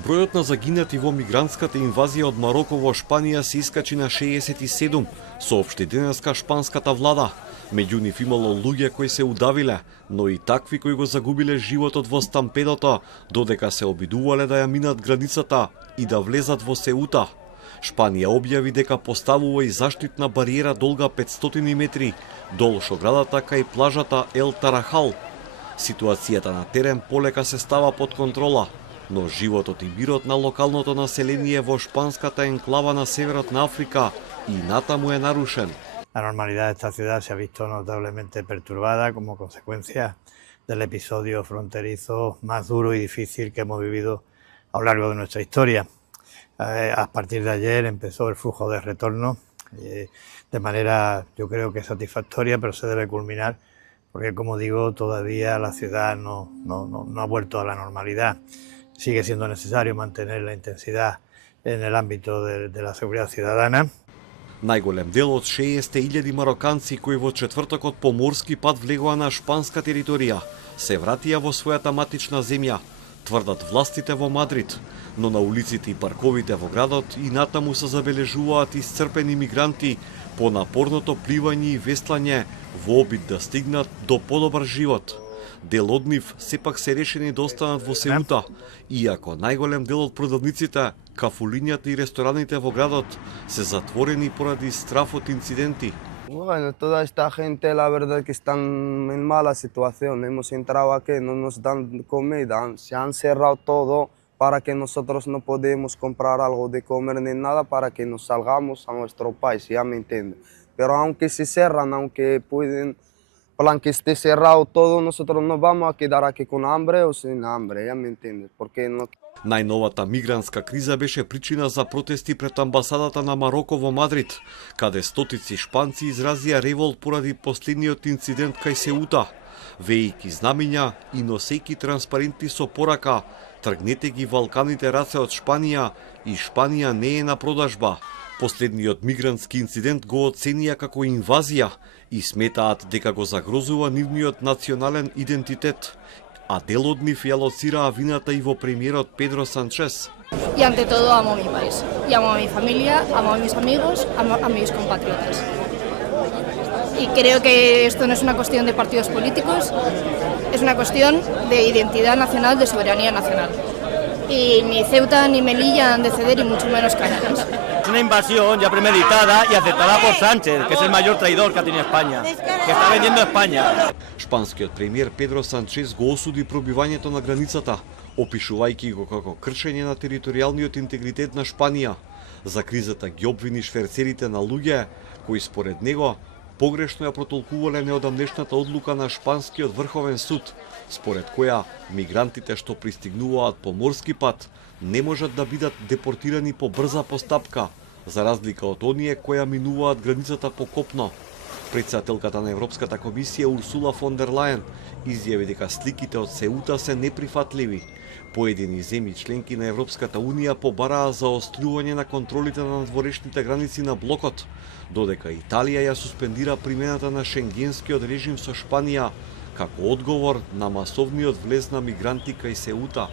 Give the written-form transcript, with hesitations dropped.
Бројот на загинати во мигрантската инвазија од Мароко во Шпанија се искачи на 67, соопшти денеска шпанската влада. Меѓу нив имало луѓе кои се удавиле, но и такви кои го загубиле животот во стампедото, додека се обидувале да ја минат границата и да влезат во Сеута. Шпанија објави дека поставува и заштитна бариера долга 500 метри, долшо градата кај плажата Ел Тарахал. Ситуацијата на терен полека се става под контрола, но животот и мирот на локалното население во шпанската енклава на северот на Африка и натаму е нарушен. La normalidad de esta ciudad se ha visto notablemente perturbada como consecuencia del episodio fronterizo más duro y difícil que hemos vivido a lo largo de nuestra historia. A partir de ayer empezó el flujo de retorno de manera, yo creo que satisfactoria, pero se debe culminar porque, como digo, todavía la ciudad no ha vuelto a la normalidad. Sigue siendo necesario mantener la intensidad en el ámbito de la seguridad ciudadana. Најголем дел од 60.000 мароканци кои во четвртокот по морски пат влегоа на шпанска територија се вратија во својата матична земја, тврдат властите во Мадрид, но на улиците и парковите во градот и натаму се забележуваат исцрпени мигранти по напорното пливање и веслање во обид да стигнат до подобар живот. Дел од нив сепак се решени да останат во Сеута, иако најголем дел од продавниците, кафулињата и рестораните во градот се затворени поради страф од инциденти. Bueno, toda esta gente la verdad que están en mala situación. Hemos entrado aquí, no nos dan comida, se han cerrado todo para que nosotros no podemos comprar algo de comer ni nada para que nos salgamos a nuestro país, ya me entienden. Pero aunque se cierran, aunque pueden, plan que esté cerrado todo, nosotros nos vamos a quedar aquí con hambre o sin hambre, ya me entiendes. Porque no... Најновата мигрантска криза беше причина за протести пред амбасадата на Мароко во Мадрид, каде стотици шпанци изразија револт поради последниот инцидент кај Сеута, вејки знамиња и носејки транспаренти со порака: тргнете ги валканите раце од Шпанија и Шпанија не е на продажба. Последниот мигрантски инцидент го оценија како инвазија и сметаат дека го загрозува нивниот национален идентитет, а дел од нив ја лоцираа вината и во премиерот Педро Санчес. Y ante todo amo mi país, y amo a mi familia, amo a mis amigos, amo a mis compatriotas. Y creo que esto no es una cuestión de partidos políticos, es una cuestión de identidad nacional, de soberanía nacional. Y ni Ceuta ni Melilla han de ceder, y mucho menos Canarias. Es una invasión ya premeditada y aceptada por Sánchez, que es el mayor traidor que ha tenido España, que está vendiendo España. Шпанскиот премиер Педро Санчес го осуди пробивањето на границата, опишувајќи го како кршење на територијалниот интегритет на Шпанија. За кризата ги обвини шверцерите на луѓе, кои според него погрешно ја протолкувале неодамнешната одлука на Шпанскиот врховен суд, според која мигрантите што пристигнуваат по морски пат не можат да бидат депортирани по брза постапка, за разлика од оние кои минуваат границата по копно. Председателката на Европската комисија Урсула фон дер Лајен изјави дека сликите од Сеута се неприфатливи. Поедини земји членки на Европската унија побараа заострување на контролите на надворешните граници на блокот, додека Италија ја суспендира примената на шенгенскиот режим со Шпанија како одговор на масовниот влез на мигранти кај Сеута.